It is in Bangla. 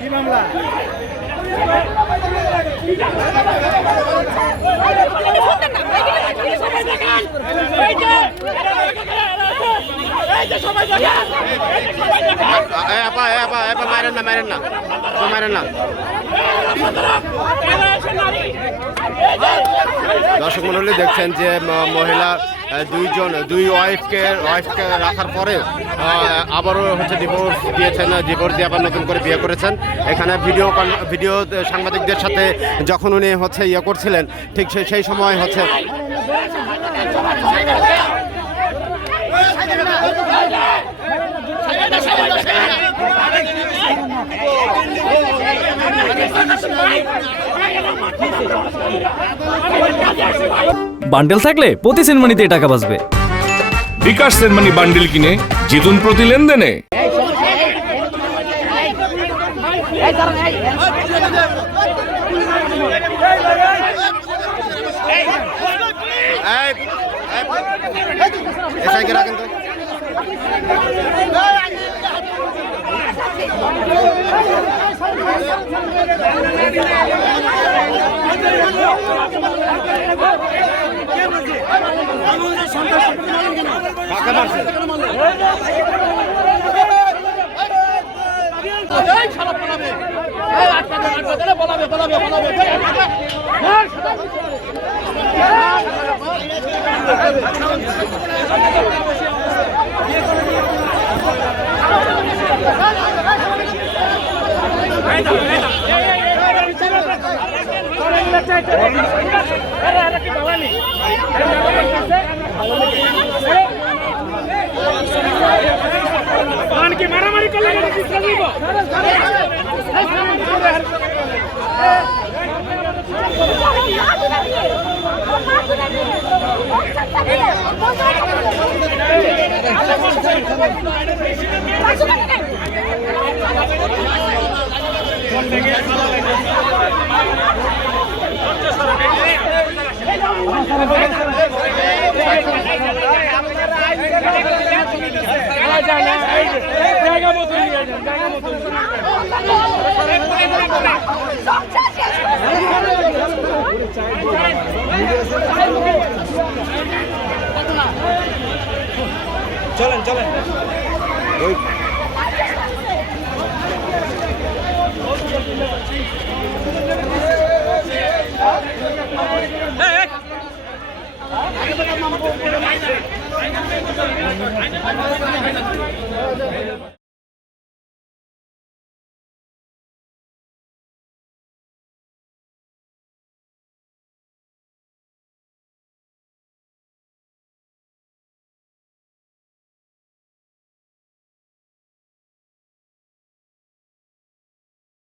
কি মামলা? মারেন না। দর্শক মণ্ডলী দেখছেন যে মহিলা দুই ওয়াইফকে রাখার পরে আবারও হচ্ছে ডিভোর্স দিয়েছেন, ডিভোর্স দিয়ে আবার নতুন করে বিয়ে করেছেন। এখানে ভিডিও সাংবাদিকদের সাথে যখন উনি হচ্ছে ইয়ে করছিলেন, ঠিক সেই সময় হচ্ছে বান্ডেল থাকলে প্রতি সেনমানিতে টাকা বাঁচবে। বিকাশ সেনমানি বান্ডেল কিনে জিতুন প্রতি লেনদেনে। মারামারি করলে জায়গা মতো চলেন চলেন